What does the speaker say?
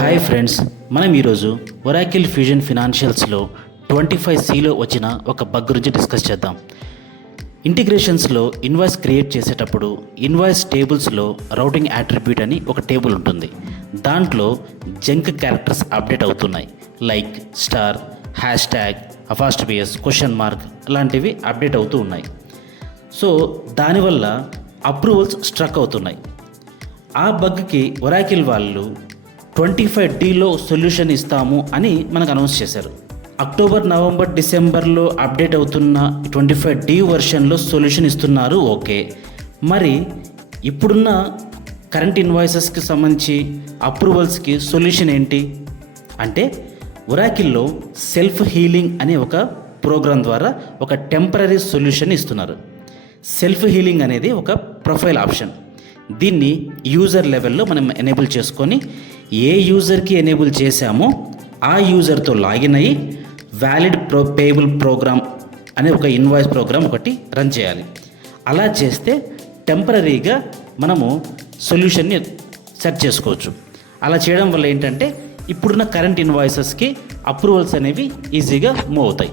Hi friends, మనం ఈరోజు Oracle fusion ఫినాన్షియల్స్లో 25Cలో వచ్చిన ఒక బగ్ గురించి డిస్కస్ చేద్దాం. ఇంటిగ్రేషన్స్లో ఇన్వాయిస్ క్రియేట్ చేసేటప్పుడు ఇన్వాయిస్ టేబుల్స్లో రౌటింగ్ యాట్రిబ్యూట్ అని ఒక టేబుల్ ఉంటుంది. దాంట్లో జంక్ క్యారెక్టర్స్ అప్డేట్ అవుతున్నాయి. Like star, hash tag, apostrophes, question mark లాంటివి అప్డేట్ అవుతూ ఉన్నాయి. సో దానివల్ల అప్రూవల్స్ స్ట్రక్ అవుతున్నాయి. ఆ బగ్కి ఒరాకిల్ వాళ్ళు 25Dలో సొల్యూషన్ ఇస్తాము అని మనకు అనౌన్స్ చేశారు. అక్టోబర్, నవంబర్, డిసెంబర్లో అప్డేట్ అవుతున్న 25D వర్షన్లో సొల్యూషన్ ఇస్తున్నారు. ఓకే, మరి ఇప్పుడున్న కరెంట్ ఇన్వాయిసెస్కి సంబంధించి అప్రూవల్స్కి సొల్యూషన్ ఏంటి అంటే, ఒరాకిల్లో సెల్ఫ్ హీలింగ్ అనే ఒక ప్రోగ్రాం ద్వారా ఒక టెంపరరీ సొల్యూషన్ ఇస్తున్నారు. సెల్ఫ్ హీలింగ్ అనేది ఒక ప్రొఫైల్ ఆప్షన్. దీన్ని యూజర్ లెవెల్లో మనం ఎనేబుల్ చేసుకొని ఏ యూజర్కి ఎనేబుల్ చేశామో ఆ యూజర్తో లాగిన్ అయ్యి వ్యాలిడ్ పేయబుల్ ప్రోగ్రామ్ అనే ఒక ఇన్వాయిస్ ప్రోగ్రామ్ ఒకటి రన్ చేయాలి. అలా చేస్తే టెంపరరీగా మనము సొల్యూషన్ని సెట్ చేసుకోవచ్చు. అలా చేయడం వల్ల ఏంటంటే ఇప్పుడున్న కరెంట్ ఇన్వాయిసెస్కి అప్రూవల్స్ అనేవి ఈజీగా మూవ్ అవుతాయి.